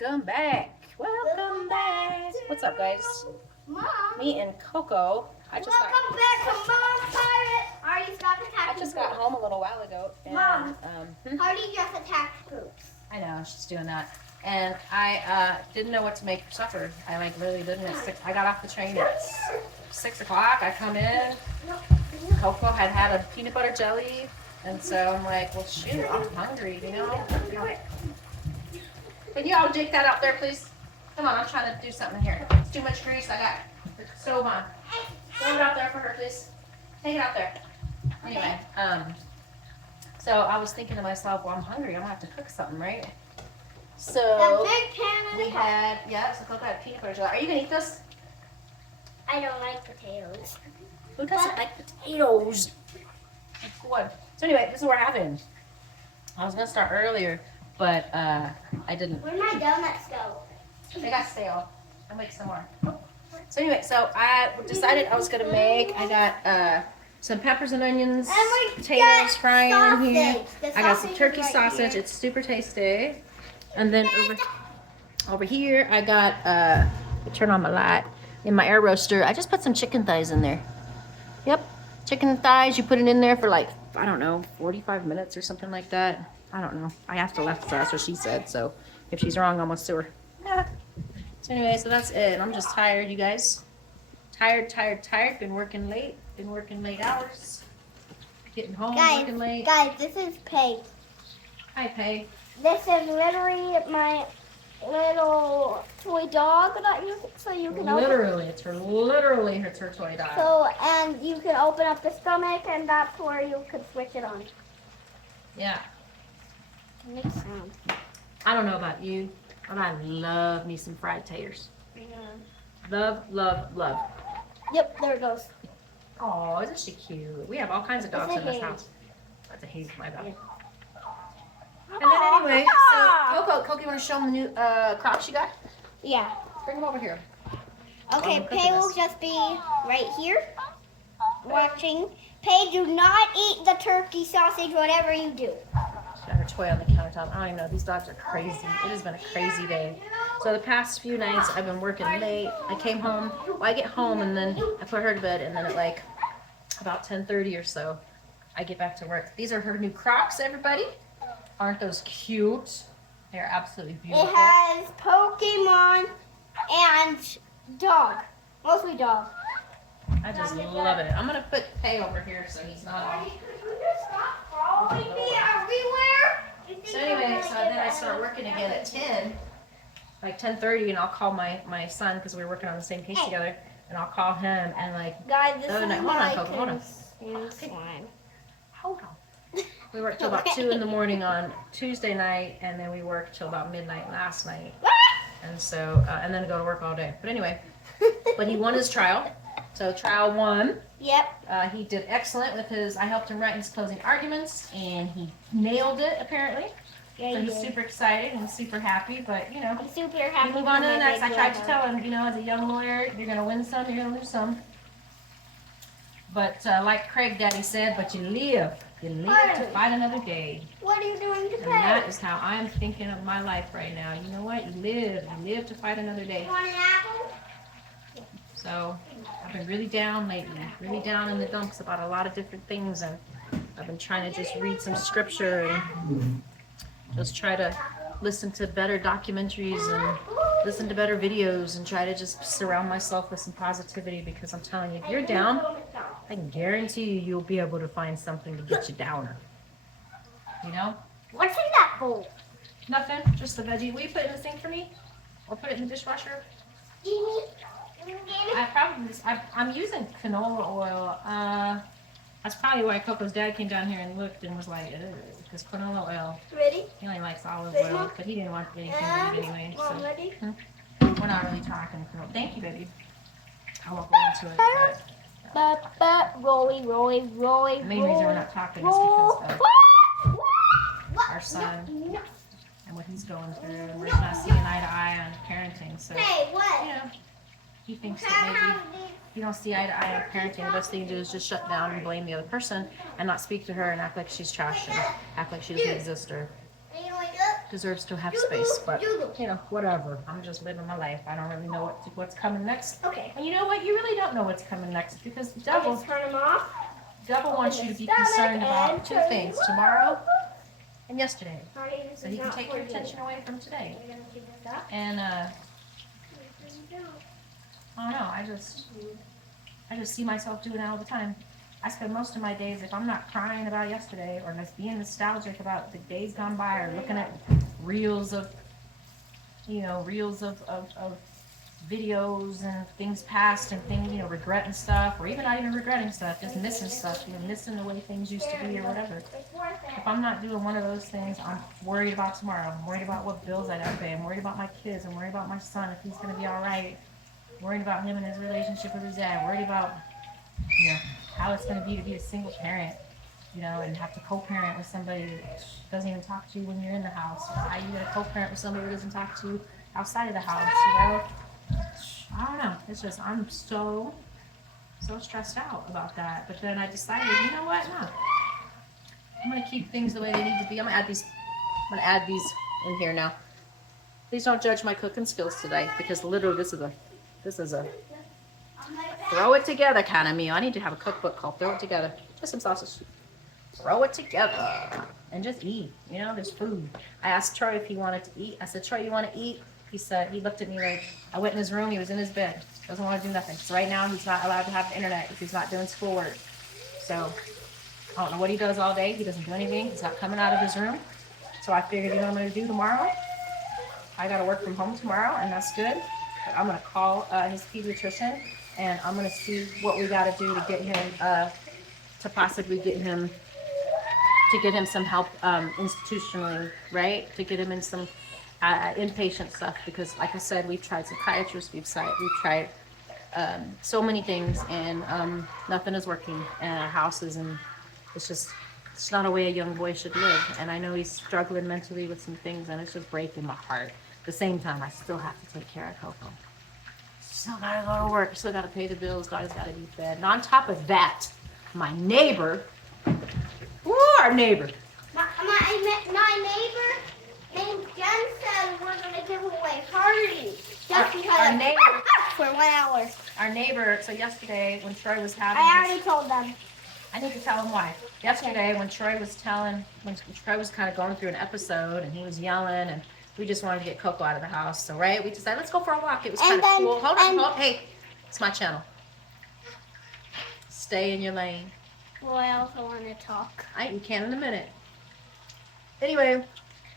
Welcome back. Welcome back. What's up, guys? Mom. Me and Coco. Welcome back to Mom Pirate. Already stopped attacking. I just got home a little while ago. And, Mom. Hardy just attacked poops. I know she's doing that, and I didn't know what to make for supper. I literally didn't. I got off the train at 6 o'clock. I come in. Coco had a peanut butter jelly, and so I'm like, well, shoot, I'm hungry, you know. Can you all take that out there, please? Come on, I'm trying to do something here. It's too much grease. I got the stove on. Throw it out there for her, please. Take it out there. Anyway, so I was thinking to myself, well, I'm hungry. I'm gonna have to cook something, right? So we had, so Coco had peanut butter jelly. Are you gonna eat this? I don't like potatoes. Who doesn't like potatoes? Good. So anyway, this is what happened. I was gonna start earlier, but I didn't. Where'd my donuts go? They got stale. I'll make some more. So anyway, so I decided I was gonna make. I got some peppers and onions, potatoes frying in here. I got some turkey sausage. It's super tasty. And then over here, I got turn on my light in my air roaster. I just put some chicken thighs in there. Yep, chicken thighs. You put it in there for like, I don't know, 45 minutes or something like that. I don't know. I have to left. That's what she said. So if she's wrong, I'm gonna sue her. So anyway, so that's it. I'm just tired, you guys. Tired. Been working late hours. Getting home, working late. Guys, this is Peg. Hi, Peg. This is literally my little toy dog that you can literally, it's her toy dog. So, and you can open up the stomach, and that's where you could switch it on. Yeah. It makes sound. I don't know about you, but I love me some fried taters. Yeah. Love. Yep, there it goes. Oh, isn't she cute? We have all kinds of dogs in this house. That's a Hayes, my dog. Yeah. And then anyway, so Coco, you want to show them the new Crocs you got? Yeah. Bring them over here. Okay, Pay will just be right here, watching. Pay, do not eat the turkey sausage, whatever you do. Got her toy on the countertop. I don't even know. These dogs are crazy. It has been a crazy day. So the past few nights, I've been working late. I came home. Well, I get home, and then I put her to bed, and then at like about 10:30 or so, I get back to work. These are her new Crocs, everybody. Aren't those cute? They're absolutely beautiful. It has Pokemon and dog. Mostly dog. I just love it. I'm going to put Pay over here so he's not on. Could you just stop following me everywhere? So anyway, so then I start working again at 10, like 10:30, and I'll call my son because we were working on the same case together, and I'll call him and like Guys, this the other is night. Hold on. slime. Hold on. We worked till about 2 in the morning on Tuesday night, and then we worked till about midnight last night, and so and then go to work all day. But anyway, but he won his trial. So trial 1. Yep. He did excellent with his. I helped him write his closing arguments, and he nailed it apparently. Yeah, so he's super excited and super happy. But you know, I'm super happy. you move on to the next. I tried to tell him, you know, as a young lawyer, you're gonna win some, you're gonna lose some. But like Craig Daddy said, but you live to fight another day. What are you doing to And Pay? that is how I'm thinking of my life right now. You know what? You live to fight another day. You want an apple? So I've been really down lately, really down in the dumps about a lot of different things, and I've been trying to just read some scripture and just try to listen to better documentaries and listen to better videos and try to just surround myself with some positivity, because I'm telling you, if you're down, I can guarantee you'll be able to find something to get you down. You know? What's in that bowl? Nothing, just the veggie. Will you put it in the sink for me? Or put it in the dishwasher? I'm using canola oil. That's probably why Coco's dad came down here and looked and was like, because canola oil. Ready? He only likes olive oil, but he didn't want anything to eat anyway. So Ready? we're not really talking canola. Thank you, baby. I won't go into it. But Rolly. the main reason we're not talking is because of our son and what he's going through, and we're just not seeing eye to eye on parenting. So, Hey, what? you know, he thinks that maybe you don't see eye to eye on parenting. The best thing to do is just shut down and blame the other person and not speak to her and act like she's trash and act like she doesn't exist. Or Are you gonna wake up? deserves to have space, but you know, whatever. I'm just living my life. I don't really know what's coming next. Okay. And you know what? You really don't know what's coming next because the devil Turn them off. wants you to be concerned about two things: tomorrow and yesterday. So he can take your attention away from today. And I don't know. I just see myself doing that all the time. I spend most of my days, if I'm not crying about yesterday or just being nostalgic about the days gone by or looking at reels of videos and things past and things, you know, regretting stuff or even not even regretting stuff, just missing stuff, you know, missing the way things used to be or whatever. If I'm not doing one of those things, I'm worried about tomorrow. I'm worried about what bills I gotta pay. I'm worried about my kids. I'm worried about my son, if he's gonna be all right. I'm worried about him and his relationship with his dad. I'm worried about, you know, how it's going to be a single parent, you know, and have to co-parent with somebody that doesn't even talk to you when you're in the house. How you going to co-parent with somebody who doesn't talk to you outside of the house, you know? I don't know. It's just, I'm so stressed out about that. But then I decided, you know what? No. I'm going to keep things the way they need to be. I'm going to add these in here now. Please don't judge my cooking skills today because literally this is a throw it together kind of meal. I need to have a cookbook called Throw It Together. Just some sausage. Throw it together and just eat. You know, there's food. I asked Troy if he wanted to eat. I said, Troy, you want to eat? He said, he looked at me like, I went in his room. He was in his bed. Doesn't want to do nothing. So right now he's not allowed to have the internet if he's not doing schoolwork. So I don't know what he does all day. He doesn't do anything. He's not coming out of his room. So I figured, you know what I'm going to do tomorrow? I got to work from home tomorrow, and that's good. But I'm going to call his pediatrician. And I'm going to see what we got to do to get him, to possibly get him some help institutionally, right? To get him in some inpatient stuff. Because like I said, we've tried psychiatrists, we've tried so many things, and nothing is working in our houses. And it's not a way a young boy should live. And I know he's struggling mentally with some things, and it's just breaking my heart. At the same time, I still have to take care of Coco. Still gotta go to work, still gotta pay the bills, daughter's gotta be fed. And on top of that, my neighbor, our neighbor. My neighbor named Jen said we're gonna give away parties. Just because our neighbor, for 1 hour. Our neighbor, so yesterday when Troy was having I already told them. I need to tell him why. Yesterday when Troy was kind of going through an episode and he was yelling and we just wanted to get Coco out of the house. So, right, we decided, let's go for a walk. It was kind of cool. Hold on. Hey, it's my channel. Stay in your lane. Well, I also want to talk. You can in a minute. Anyway,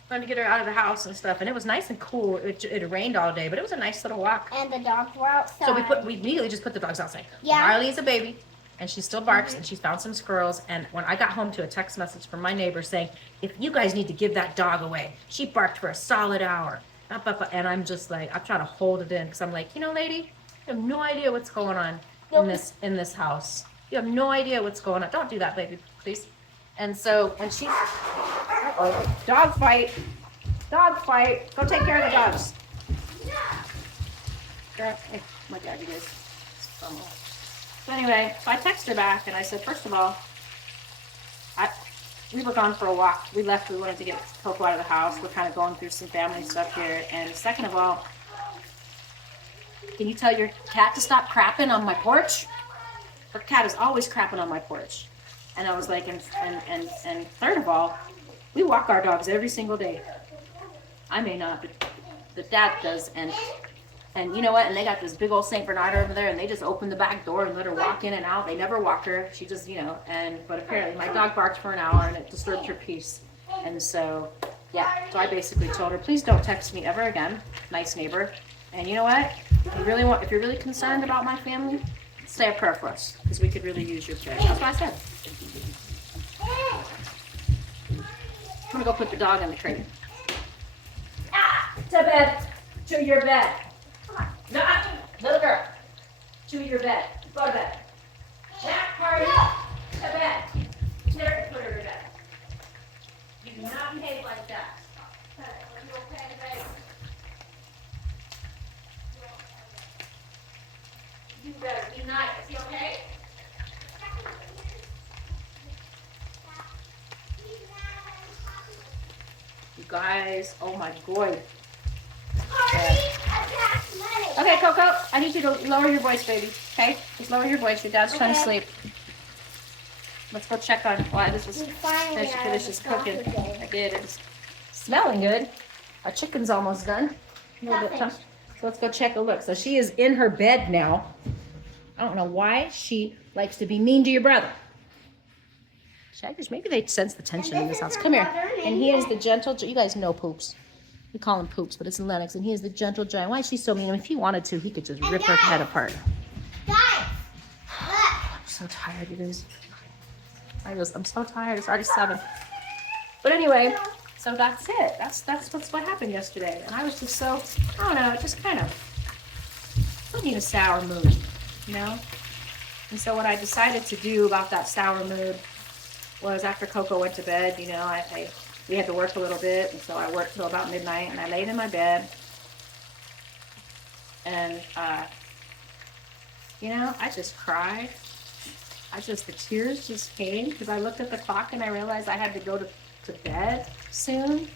wanted to get her out of the house and stuff. And it was nice and cool. It rained all day, but it was a nice little walk. And the dogs were outside. So we immediately just put the dogs outside. Yeah. Well, Riley's a baby. And she still barks, and she's found some squirrels. And when I got home to a text message from my neighbor saying, if you guys need to give that dog away, she barked for a solid hour. And I'm just like, I'm trying to hold it in because I'm like, you know, lady, you have no idea what's going on in this house. You have no idea what's going on. Don't do that, baby, please. And so when she, dog fight, go take care of the dogs. Girl, hey, my God, you guys. So anyway, so I texted her back and I said, first of all, we were gone for a walk. We wanted to get Coco out of the house. We're kind of going through some family stuff here. And second of all, can you tell your cat to stop crapping on my porch? Her cat is always crapping on my porch. And I was like, and third of all, we walk our dogs every single day. I may not, but the dad does. And you know what? And they got this big old Saint Bernard over there, and they just open the back door and let her walk in and out. They never walk her. She just, you know, but apparently my dog barked for an hour and it disturbed her peace. And so, yeah. So I basically told her, please don't text me ever again. Nice neighbor. And you know what? If you're really concerned about my family, say a prayer for us, because we could really use your prayers. That's what I said. I'm gonna go put the dog in the crate. To bed. To your bed. No, little girl, to your bed. Go to bed. Jack party, to bed. Never put her to bed. You do not behave like that. Are you okay, baby? You better be nice. Is he okay? guys. Oh my god. Party attack money. Okay, Coco, I need you to lower your voice, baby. Okay? Just lower your voice. Your dad's trying to sleep. Let's go check on why this is delicious cooking. I did. It's smelling good. Our chicken's almost done. A little bit tough. So let's go check a look. So she is in her bed now. I don't know why she likes to be mean to your brother. Shaggers, maybe they sense the tension in this house. Come here. And he is the gentle, you guys know Poops. We call him Poops, but it's Lennox, and he is the gentle giant. Why is she so mean? If he wanted to, he could just rip her head apart. Guys, look. I'm so tired, you guys. I'm so tired. It's already 7. But anyway, so that's it. That's what happened yesterday. And I was just so, I don't know, just kind of put me in a sour mood, you know? And so what I decided to do about that sour mood was after Coco went to bed, you know, we had to work a little bit, and so I worked till about midnight, and I laid in my bed, and, you know, I just cried. The tears just came, because I looked at the clock, and I realized I had to go to bed soon.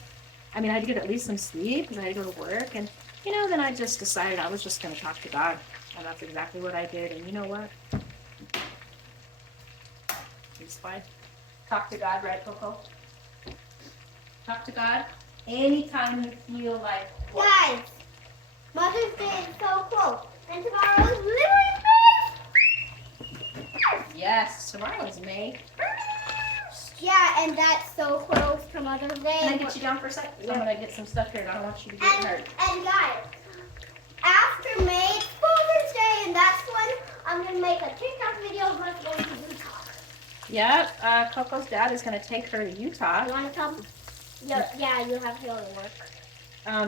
I mean, I had to get at least some sleep, because I had to go to work, and, you know, then I just decided I was just going to talk to God, and that's exactly what I did, and you know what? It's fine. Talk to God, right, Coco? Talk to God anytime you feel like... Guys, Mother's Day is so close, and tomorrow is literally May. Yes, tomorrow is May. Yeah, and that's so close to Mother's Day. Can I get you down for a second? Yeah. I'm going to get some stuff here, and I don't want you to get hurt. And guys, after May, it's Father's Day, and that's when I'm going to make a TikTok video of us going to Utah. Yep, Coco's dad is going to take her to Utah. You want to come? Yeah, you have to go to work.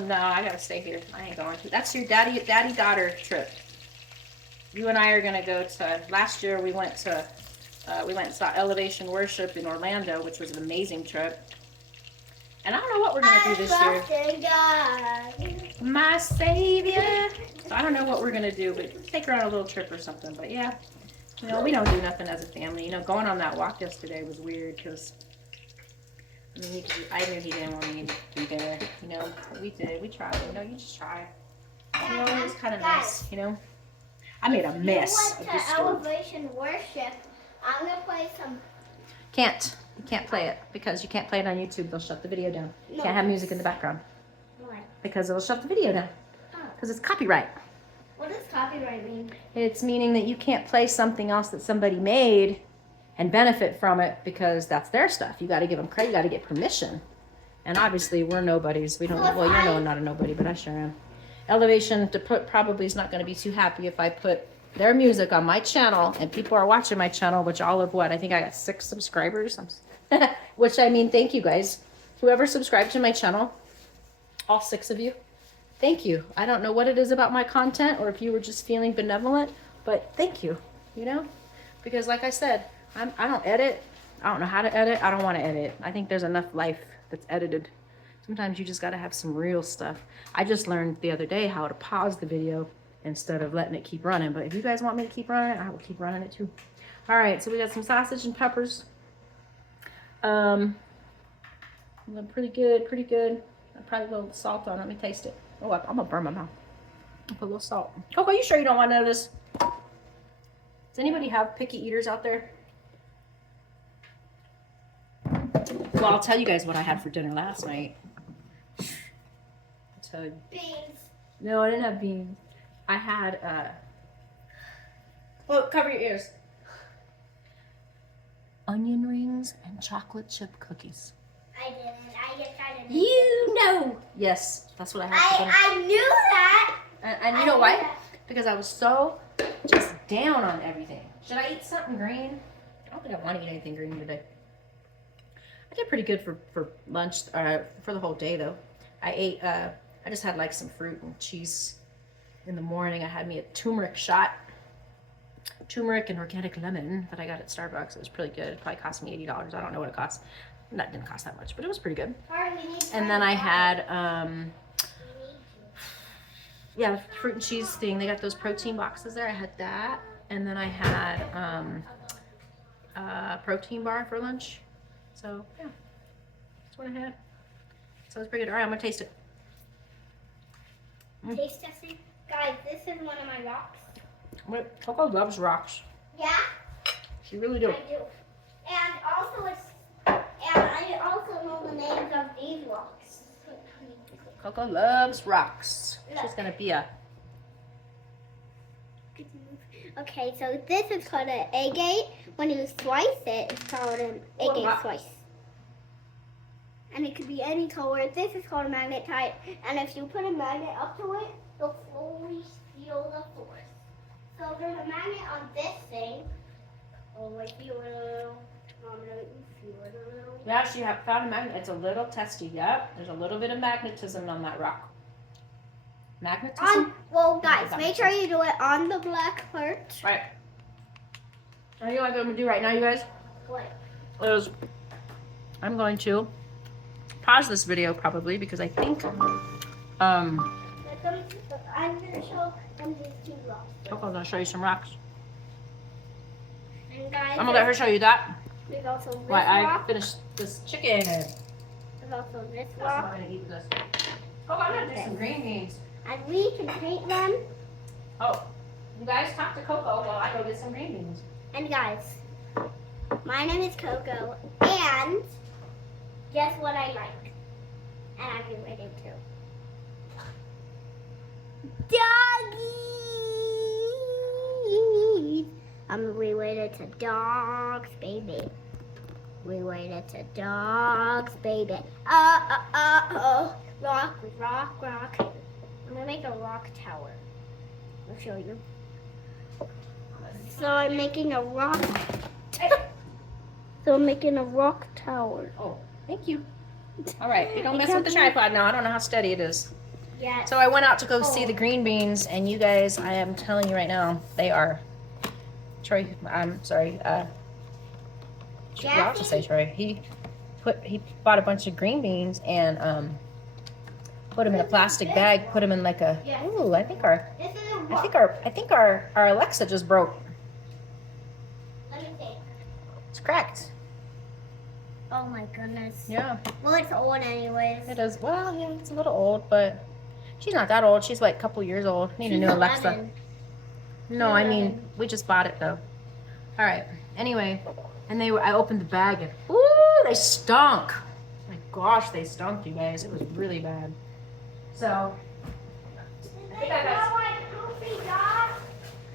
No, I got to stay here. I ain't going to. That's your daddy-daughter trip. You and I are going to go to, last year we went and saw Elevation Worship in Orlando, which was an amazing trip. And I don't know what we're going to do this year. God. My Savior. So I don't know what we're going to do, but take her on a little trip or something. But yeah, you know, we don't do nothing as a family. You know, going on that walk yesterday was weird because, I mean, I knew he didn't want me to be there, you know, but we did. We tried. You know, you just try. You know, it was kind of nice, you know. I made a mess of You this went to store. Elevation Worship. I'm going to play some... You can't play it because you can't play it on YouTube. They'll shut the video down. You No. can't have music in the background Why? because it'll shut the video down Oh. because it's copyright. What does copyright mean? It's meaning that you can't play something else that somebody made and benefit from it because that's their stuff. You got to give them credit. You got to get permission. And obviously, we're nobodies. We don't. Well, you're not a nobody, but I sure am. Elevation to put probably is not going to be too happy if I put their music on my channel and people are watching my channel, which all of what I think I got 6 subscribers. Which I mean, thank you guys. Whoever subscribed to my channel, all 6 of you. Thank you. I don't know what it is about my content or if you were just feeling benevolent, but thank you, you know? Because like I said, I don't edit. I don't know how to edit. I don't want to edit. I think there's enough life that's edited. Sometimes you just got to have some real stuff. I just learned the other day how to pause the video instead of letting it keep running. But if you guys want me to keep running it, I will keep running it too. All right, so we got some sausage and peppers. Pretty good. I'll probably put a little salt on it. Let me taste it. Oh, I'm gonna burn my mouth. I'll put a little salt. Coco, you sure you don't want none of this? Does anybody have picky eaters out there? Well, I'll tell you guys what I had for dinner last night. I'll tell you. Beans. No, I didn't have beans. I had, well, cover your ears. Onion rings and chocolate chip cookies. I didn't. I just tried to make You know. Yes, that's what I had for dinner. I knew that. And you know why? Because I was so just down on everything. Should I eat something green? I don't think I want to eat anything green today. I did pretty good for lunch, for the whole day though. I ate, I just had like some fruit and cheese in the morning. I had me a turmeric shot. Turmeric and organic lemon that I got at Starbucks. It was pretty good. It probably cost me $80. I don't know what it cost. That didn't cost that much, but it was pretty good. And then I had, yeah, fruit and cheese thing. They got those protein boxes there. I had that. And then I had a protein bar for lunch. So, yeah, that's what I had. So it's pretty good. All right, I'm gonna taste it. Taste testing. Guys, this is one of my rocks. Coco loves rocks. Yeah? She really do. I do. And I also know the names of these rocks. Coco loves rocks. Look. She's gonna be a... Okay, so this is called an agate. When you slice it, it's called an agate slice. And it could be any color. This is called a magnetite. And if you put a magnet up to it, it'll slowly feel the force. So there's a magnet on this thing. Oh, I feel it a little. Feel it a little. Yeah, she found a magnet. It's a little testy. Yep. There's a little bit of magnetism on that rock. Magnetism? Well, guys, make sure you do it on the black part. Right. Now, you know what I'm going to do right now, you guys? What? Is I'm going to pause this video probably because I think I'm going to show them these two rocks. Coco's going to show you some rocks. And guys, I'm going to let her show you that there's also this while I rock. finish this chicken. There's also this That's what I'm rock. going to eat with this. Coco, I'm going to do some green beans. And we can paint them. Oh, you guys talk to Coco while I go get some green beans. And guys, my name is Coco. And guess what I like? And I've been waiting too. Doggies! I'm related to dogs, baby. Related to dogs, baby. Oh. Rock, rock, rock. I'm gonna make a rock tower. I'll show you. So I'm making a rock. So I'm making a rock tower. Oh, thank you. All right, you don't mess with the tripod now. I don't know how steady it is. Yeah. So I went out to go see the green beans, and you guys, I am telling you right now, they are. Troy, I'm sorry. I forgot to say Troy. He bought a bunch of green beans and put them in a plastic bag. Put them in like a. Ooh, I think our Alexa just broke. Let me see. It's cracked. Oh my goodness. Yeah. Well, it's old anyways. It is. Well, yeah, it's a little old, but she's not that old. She's like a couple years old. Need a new Alexa. 11. No, I mean, we just bought it though. All right. Anyway, and I opened the bag and ooh, they stunk. My gosh, they stunk, you guys. It was really bad. So. I think I got.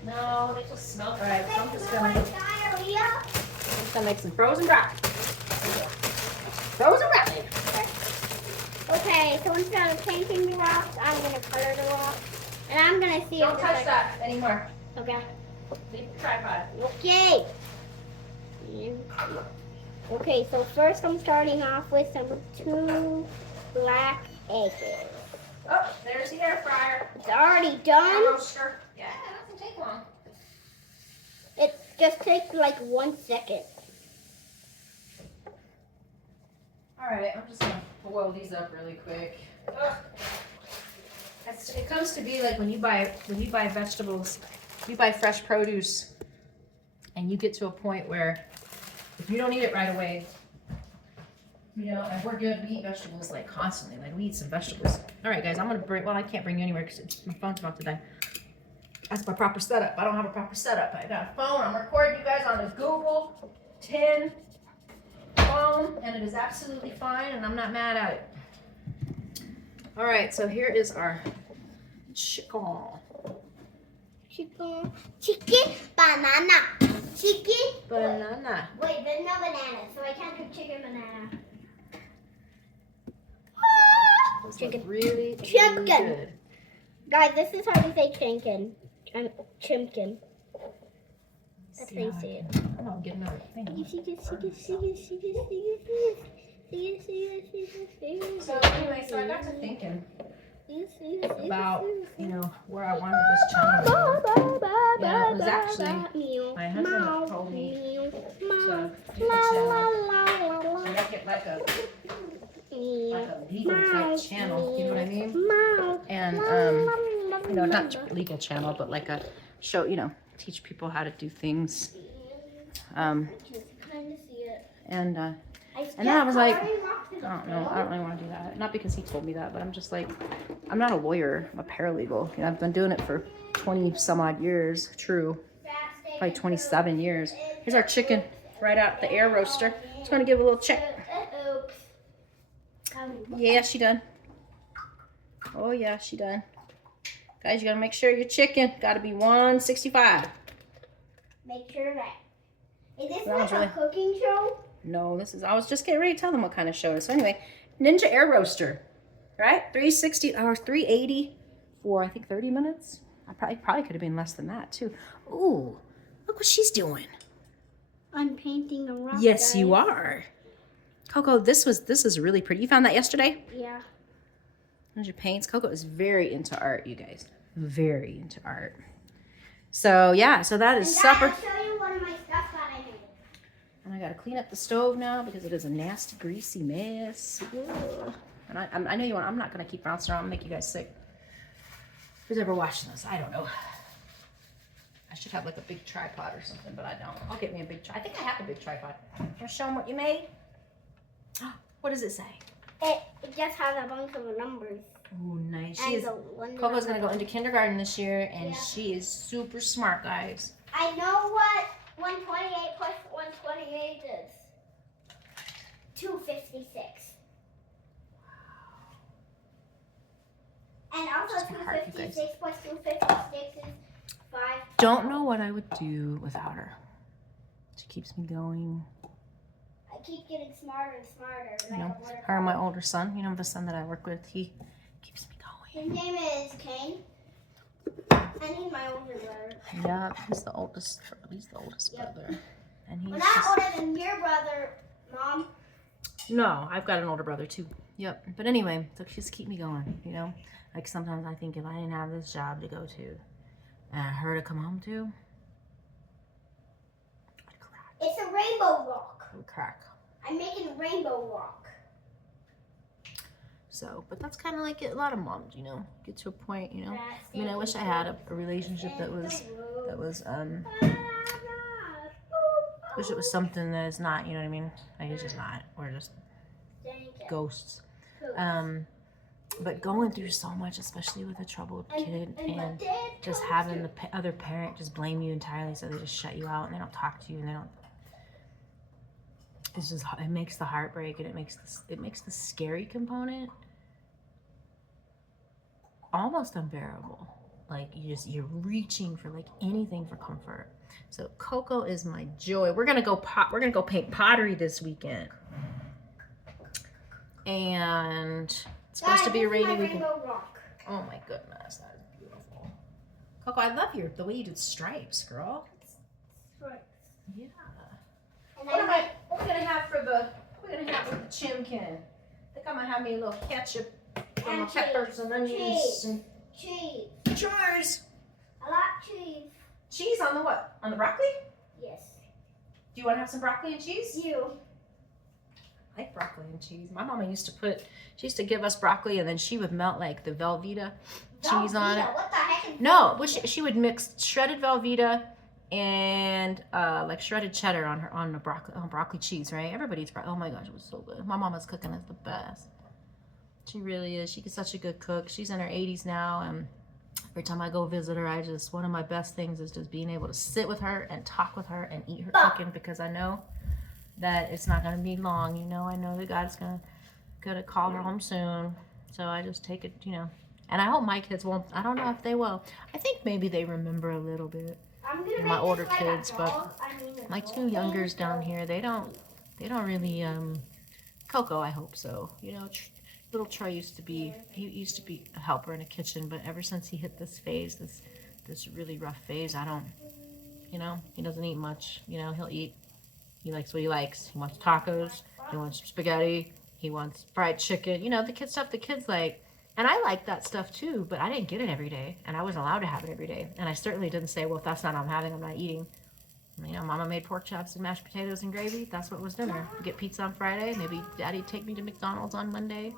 No, they just smell right. So I'm just gonna make some frozen broccoli. Frozen broccoli. Okay, so instead of painting the rocks, I'm gonna color the rocks, and I'm gonna see. Don't touch that anymore. Okay. Leave the tripod. Okay. Okay, so first I'm starting off with some 2 black eggs. Oh, there's the air fryer. It's already done. Roaster. Yeah, it doesn't take long. It just takes like 1 second. All right, I'm just gonna boil these up really quick. Ugh. It comes to be like when you buy vegetables, you buy fresh produce, and you get to a point where if you don't eat it right away, you know, and we're good, we eat vegetables like constantly, like we eat some vegetables. All right, guys, I'm gonna bring. Well, I can't bring you anywhere because my phone's about to die. That's my proper setup. I don't have a proper setup. I got a phone. I'm recording you guys on a Google 10 phone, and it is absolutely fine, and I'm not mad at it. All right, so here is our chicken. Chicken, banana. Chicken. Banana. Wait, there's no banana, so I can't do chicken banana. This Chicken. looks really, Chicken. really good. Guys, this is how you say chicken. Chimkin. That's how you say it. I'm not getting another thing. So anyway, so I got to thinking about, you know, where I wanted this channel to go. Yeah, it was actually, my husband told me to do the channel, to make it like a legal type channel, you know what I mean? And, you know, not a legal channel, but like a show, you know, teach people how to do things. And then I was like, I don't know. I don't really want to do that. Not because he told me that, but I'm just like, I'm not a lawyer. I'm a paralegal. You know, I've been doing it for 20 some odd years. True. Probably 27 years. Here's our chicken right out the air roaster. Just going to give a little check. Yeah, she done. Oh, yeah, she done. Guys, you got to make sure your chicken got to be 165. Make sure that. Is this like a cooking show? No, this is, I was just getting ready to tell them what kind of show it is. So anyway, Ninja Air Roaster, right? 360 or 380 for, I think, 30 minutes. I probably could have been less than that, too. Ooh, look what she's doing. I'm painting a rock. Yes, guys. you are. Coco, this is really pretty. You found that yesterday? Yeah. There's your paints. Coco is very into art, you guys. Very into art. So, yeah, so that is supper. I'll show you one of my stuff that I made. And I got to clean up the stove now because it is a nasty, greasy mess. Ugh. And I know you want, I'm not going to keep bouncing around and make you guys sick. Who's ever watching this? I don't know. I should have like a big tripod or something, but I don't. I'll get me a big tripod. I think I have a big tripod. Want to show them what you made? What does it say? It just has a bunch of numbers. Oh, nice. Coco's going to go into kindergarten this year, and she is super smart, guys. I know what 128 plus 128 is. 256. And also 256 plus 256 is 5. Don't know what I would do without her. She keeps me going. I keep getting smarter and smarter. You know, her and my older son, you know, the son that I work with, he keeps me going. His name is Kane. And he's my older brother. Yeah, he's the oldest brother. And he's Well, not older than your brother, Mom. No, I've got an older brother too. Yep. But anyway, so she just keep me going, you know. Like sometimes I think if I didn't have this job to go to and her to come home to, I'd crack. It's a rainbow rock. I would crack. I'm making rainbow rock. So, but that's kind of like it. A lot of moms, you know, get to a point, you know. I mean, I wish I had a relationship that was, wish it was something that is not, you know what I mean? Like it's just not. We're just ghosts. But going through so much, especially with a troubled kid, and just having the other parent just blame you entirely, so they just shut you out and they don't talk to you and they don't. It's just, it makes the heart break, and it makes the scary component almost unbearable. Like you're reaching for like anything for comfort. So Coco is my joy. We're gonna go paint pottery this weekend, and it's supposed to be a rainy weekend. Oh my goodness, that is beautiful. Coco, I love the way you did stripes, girl. Stripes. Yeah. What are we gonna have with the chimkin? I think I'm gonna have me a little ketchup and my peppers and onions and cheese. Cheese. I like cheese. Cheese on the what? On the broccoli? Yes. Do you want to have some broccoli and cheese? You. I like broccoli and cheese. My mama used to give us broccoli, and then she would melt like the Velveeta cheese on it. What the heck is No, she would mix shredded Velveeta and like shredded cheddar on broccoli cheese, right? Everybody eats broccoli. Oh my gosh, it was so good. My mama's cooking is the best. She really is. She's such a good cook. She's in her 80s now, and every time I go visit her, one of my best things is just being able to sit with her and talk with her and eat her cooking, because I know that it's not going to be long. You know, I know that God's gonna call her home soon. So I just take it, you know. And I hope my kids won't. I don't know if they will. I think maybe they remember a little bit. My older kids, but my two youngers down here, they don't really. Coco, I hope so. You know, little Troy used to be a helper in a kitchen, but ever since he hit this phase, this really rough phase, you know, he doesn't eat much. You know, he'll eat. He likes what he likes. He wants tacos. He wants spaghetti. He wants fried chicken. You know, the kid stuff the kids like. And I like that stuff too, but I didn't get it every day, and I wasn't allowed to have it every day. And I certainly didn't say, well, if that's not what I'm having, I'm not eating. You know, Mama made pork chops and mashed potatoes and gravy. That's what was dinner. We get pizza on Friday. Maybe Daddy'd take me to McDonald's on Monday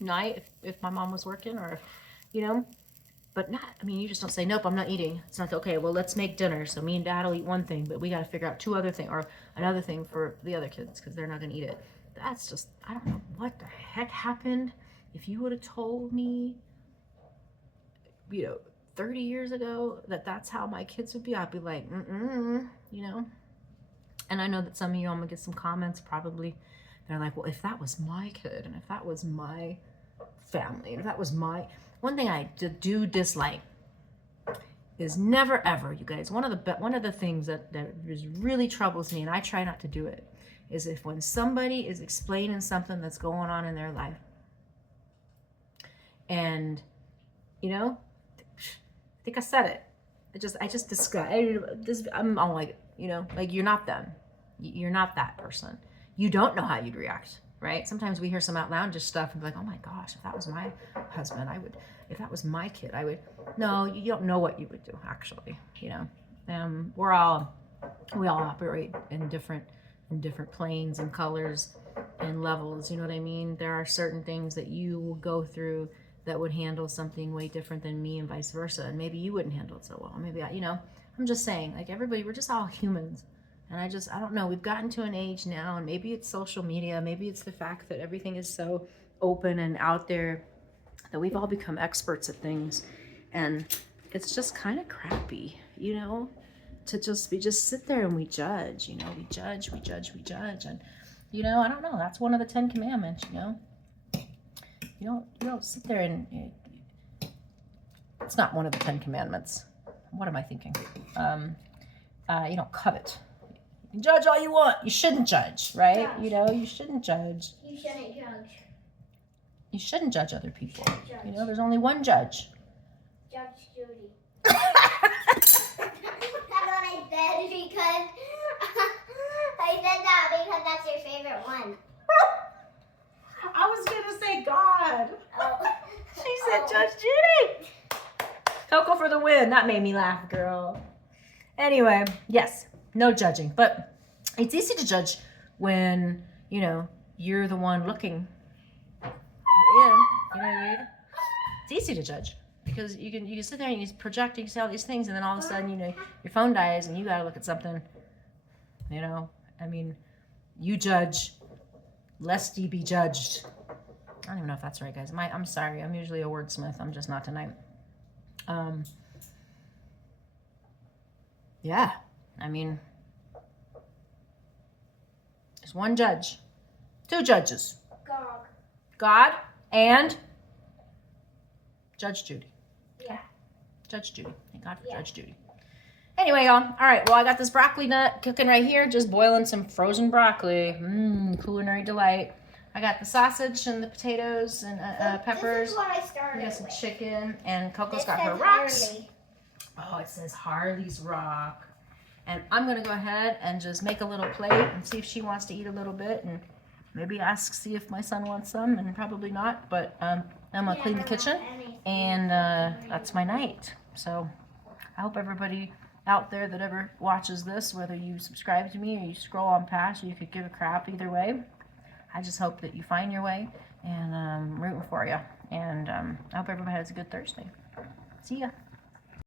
night if my mom was working, or, you know. But not, I mean, you just don't say, nope, I'm not eating. It's not, okay, well, let's make dinner. So me and Dad will eat one thing, but we got to figure out two other things, or another thing for the other kids, because they're not going to eat it. that's just, I don't know what the heck happened. If you would have told me, 30 years ago that that's how my kids would be, I'd be like, And I know that some of you, I'm gonna get some comments probably. They're like, well, if that was my kid, and if that was my family, and if that was my... One thing I do dislike is never ever, you guys, one of the things that just really troubles me, and I try not to do it, is if when somebody is explaining something that's going on in their life, and I think I said it. I just discuss. I'm all like, like you're not them. You're not that person. You don't know how you'd react, right? Sometimes we hear some outlandish stuff and be like, oh my gosh, if that was my husband, I would. If that was my kid, I would. No, you don't know what you would do, actually. We all operate in different planes and colors and levels. You know what I mean? There are certain things that you will go through that would handle something way different than me, and vice versa. And maybe you wouldn't handle it so well. Maybe I'm just saying, like, everybody, we're just all humans. And I don't know, we've gotten to an age now, and maybe it's social media, maybe it's the fact that everything is so open and out there that we've all become experts at things. And it's just kind of crappy, to we just sit there and we judge, we judge. And, I don't know, that's one of the 10 Commandments, You don't sit there and... It's not one of the 10 Commandments. What am I thinking? You don't covet. You can judge all you want. You shouldn't judge, right? Judge. You shouldn't judge. You shouldn't judge. You shouldn't judge other people. There's only one judge. Judge Judy. That's what I said because... I said that because that's your favorite one. I was going to say God. Oh. She said Judge Judy. Coco for the win. That made me laugh, girl. Anyway, yes, no judging. But it's easy to judge when, you're the one looking in. You know what I mean? It's easy to judge because you can sit there and you project, you say all these things, and then all of a sudden, your phone dies and you got to look at something. You judge lest ye be judged. I don't even know if that's right, guys. I'm sorry. I'm usually a wordsmith. I'm just not tonight. Yeah. There's one judge. Two judges. God and Judge Judy. Yeah. Judge Judy. Thank God for Judge Judy. Anyway, y'all. All right. Well, I got this broccoli nut cooking right here. Just boiling some frozen broccoli. Culinary delight. I got the sausage and the potatoes and peppers. This is what I started. We got some chicken. And Coco's This got her says rocks. Harley. Oh, it says Harley's Rock. And I'm going to go ahead and just make a little plate and see if she wants to eat a little bit. And maybe see if my son wants some. And probably not. But I'm going to clean the kitchen. And that's my night. So I hope everybody out there that ever watches this, whether you subscribe to me or you scroll on past, you could give a crap either way. I just hope that you find your way, and I'm rooting for you. And I hope everybody has a good Thursday. See ya.